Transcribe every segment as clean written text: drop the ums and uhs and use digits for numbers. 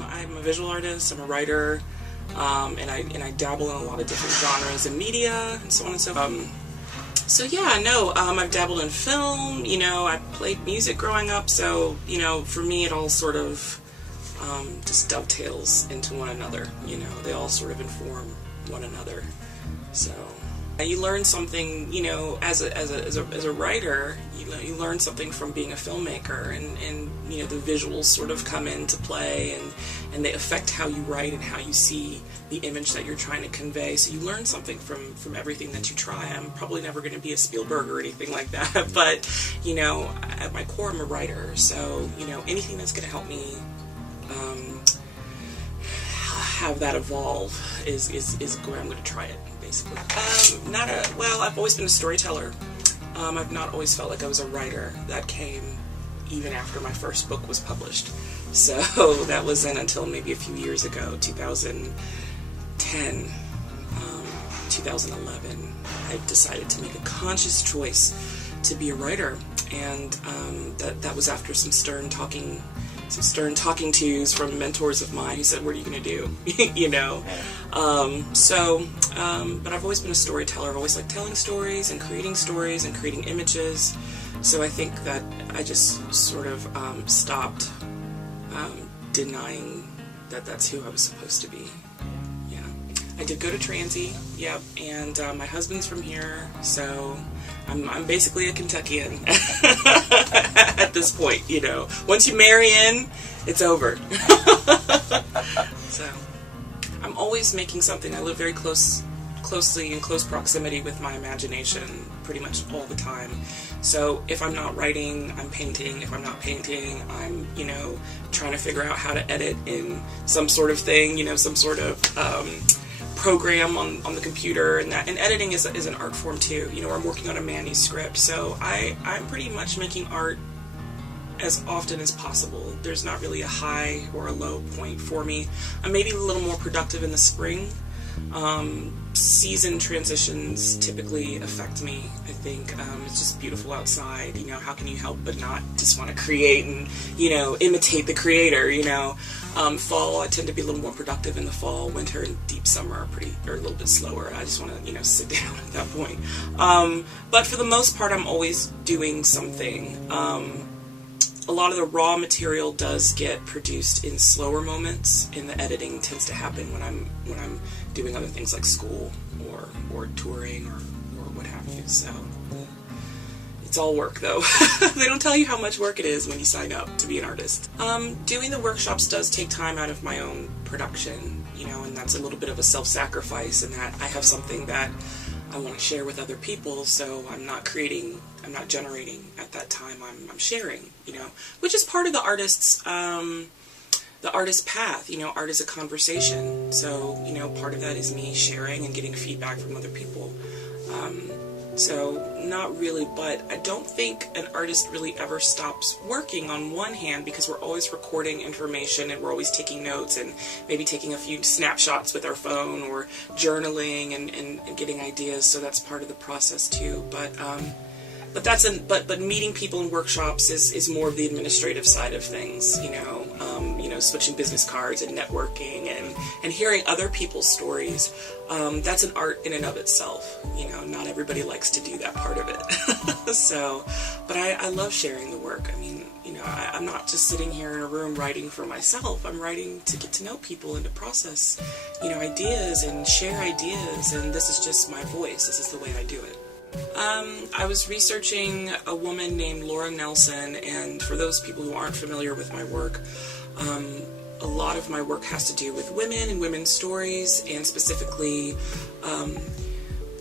I'm a visual artist, I'm a writer, and I dabble in a lot of different genres in media and so on and so forth. So yeah, no, I've dabbled in film, I played music growing up, so, for me it all sort of just dovetails into one another, they all sort of inform one another. So you learn something, as a writer, you learn something from being a filmmaker, and the visuals sort of come into play, and they affect how you write and how you see the image that you're trying to convey. So you learn something from everything that you try. I'm probably never going to be a Spielberg or anything like that, but, at my core, I'm a writer, so, anything that's going to help me have that evolve is where I'm going to try it, basically. I've always been a storyteller. I've not always felt like I was a writer. That came even after my first book was published. So that wasn't until maybe a few years ago, 2010, 2011, I decided to make a conscious choice to be a writer. And that was after some stern talking tos from mentors of mine who said, what are you going to do? But I've always been a storyteller. I've always liked telling stories and creating images. So I think that I just sort of stopped denying that that's who I was supposed to be. Yeah. I did go to Transy, yep, and my husband's from here, so I'm basically a Kentuckian at this point, Once you marry in, it's over. So, I'm always making something. I live very closely in close proximity with my imagination pretty much all the time. So if I'm not writing, I'm painting. If I'm not painting, I'm, trying to figure out how to edit in some sort of thing, some sort of program on the computer, and editing is an art form too, where I'm working on a manuscript. So I'm pretty much making art as often as possible. There's not really a high or a low point for me. I'm maybe a little more productive in the spring. Season transitions typically affect me, I think. It's just beautiful outside, how can you help but not just want to create and, imitate the creator, Fall, I tend to be a little more productive in the fall. Winter and deep summer are a little bit slower. I just want to, sit down at that point. But for the most part, I'm always doing something. A lot of the raw material does get produced in slower moments, and the editing tends to happen when I'm doing other things like school or touring or what have you. So it's all work, though. They don't tell you how much work it is when you sign up to be an artist. Doing the workshops does take time out of my own production, and that's a little bit of a self-sacrifice, in that I have something that I want to share with other people, so I'm not generating at that time, I'm sharing, which is part of the artist's path. Art is a conversation, so, part of that is me sharing and getting feedback from other people. So not really, but I don't think an artist really ever stops working on one hand, because we're always recording information and we're always taking notes and maybe taking a few snapshots with our phone or journaling and getting ideas. So that's part of the process too. But meeting people in workshops is more of the administrative side of things, switching business cards and networking and hearing other people's stories. That's an art in and of itself. Not everybody likes to do that part of it. So, but I love sharing the work. I mean, I'm not just sitting here in a room writing for myself. I'm writing to get to know people and to process, ideas and share ideas. And this is just my voice. This is the way I do it. I was researching a woman named Laura Nelson, and for those people who aren't familiar with my work, a lot of my work has to do with women and women's stories, and specifically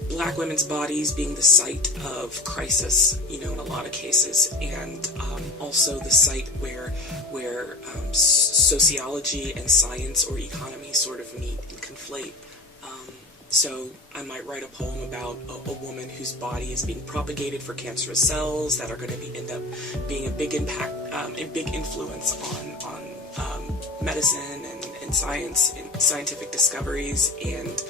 Black women's bodies being the site of crisis, in a lot of cases, and also the site where sociology and science or economy sort of meet and conflate. So I might write a poem about a woman whose body is being propagated for cancerous cells that are going to end up being a big impact, a big influence on medicine and science and scientific discoveries, and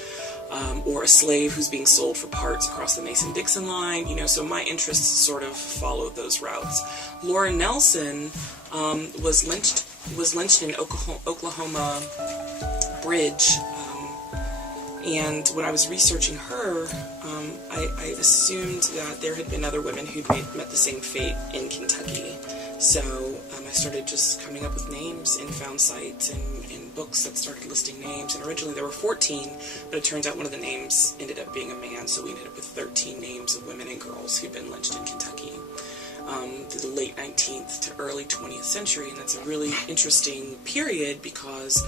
or a slave who's being sold for parts across the Mason-Dixon line. So my interests sort of follow those routes. Laura Nelson was lynched was lynched in Oklahoma Bridge. And when I was researching her, I assumed that there had been other women who'd met the same fate in Kentucky. So I started just coming up with names and found sites and books that started listing names. And originally there were 14, but it turns out one of the names ended up being a man, so we ended up with 13 names of women and girls who'd been lynched in Kentucky through the late 19th to early 20th century. And that's a really interesting period because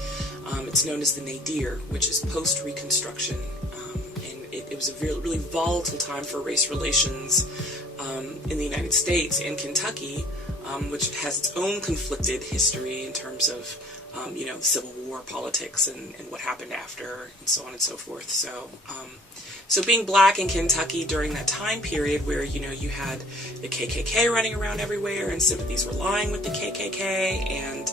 it's known as the nadir, which is post-Reconstruction. And it was a really volatile time for race relations in the United States and Kentucky, which has its own conflicted history in terms of, the Civil War politics and what happened after, and so on and so forth. So being black in Kentucky during that time period where, you had the KKK running around everywhere and sympathies were lying with the KKK, and,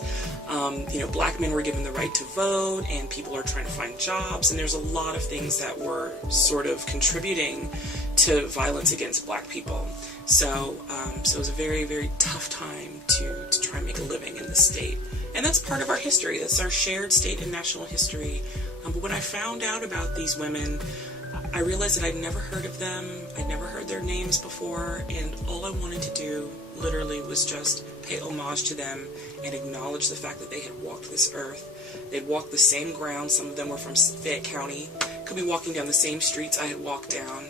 black men were given the right to vote, and people are trying to find jobs, and there's a lot of things that were sort of contributing to violence against black people. So it was a very, very tough time to try and make a living in the state. And that's part of our history. That's our shared state and national history. But when I found out about these women, I realized that I'd never heard of them. I'd never heard their names before. And all I wanted to do, literally, was just pay homage to them and acknowledge the fact that they had walked this earth. They'd walked the same ground. Some of them were from Fayette County. Could be walking down the same streets I had walked down.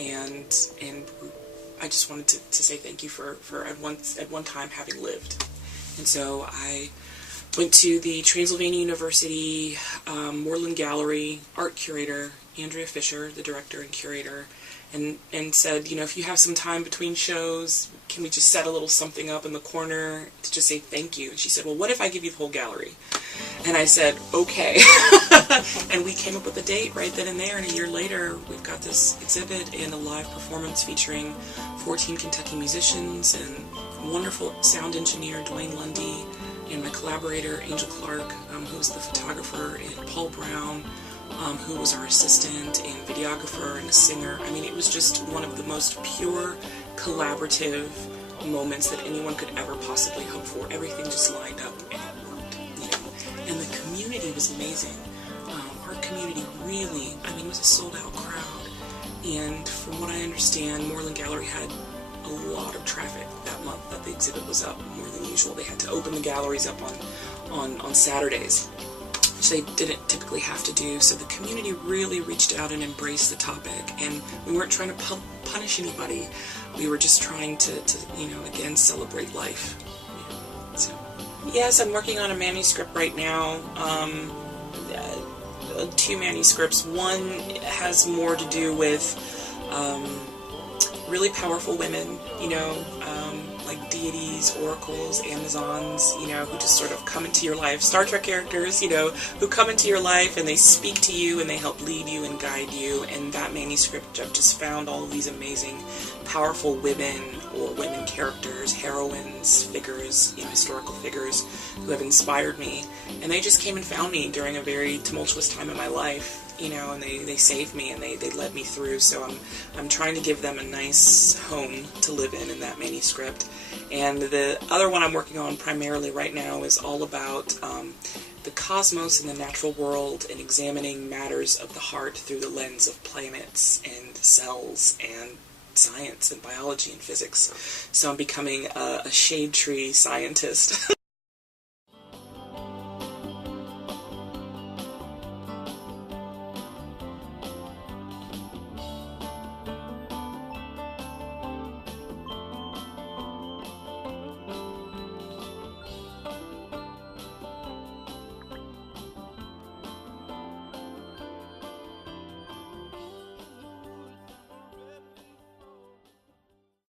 And I just wanted to say thank you for at one time having lived. And so I went to the Transylvania University Moreland Gallery art curator, Andrea Fisher, the director and curator, and said, if you have some time between shows, can we just set a little something up in the corner to just say thank you? And she said, well, what if I give you the whole gallery? And I said, okay. And we came up with a date right then and there, and a year later, we've got this exhibit and a live performance featuring 14 Kentucky musicians and wonderful sound engineer Dwayne Lundy, and my collaborator Angel Clark, who's the photographer, and Paul Brown, who was our assistant and videographer and a singer. I mean, it was just one of the most pure, collaborative moments that anyone could ever possibly hope for. Everything just lined up and it worked, And the community was amazing. Our community really, it was a sold-out crowd. And from what I understand, Moreland Gallery had a lot of traffic that month that the exhibit was up, more than usual. They had to open the galleries up on Saturdays, which they didn't typically have to do. So the community really reached out and embraced the topic, and we weren't trying to punish anybody. We were just trying to again, celebrate life. So, yes, I'm working on a manuscript right now. 2 manuscripts. One has more to do with really powerful women, like deities, oracles, Amazons, who just sort of come into your life. Star Trek characters, who come into your life and they speak to you and they help lead you and guide you. And that manuscript, I've just found all of these amazing, powerful women or women characters, heroines, figures, historical figures who have inspired me. And they just came and found me during a very tumultuous time in my life. And they saved me and they led me through. So I'm trying to give them a nice home to live in that manuscript. And the other one I'm working on primarily right now is all about the cosmos and the natural world, and examining matters of the heart through the lens of planets and cells and science and biology and physics. So I'm becoming a shade tree scientist.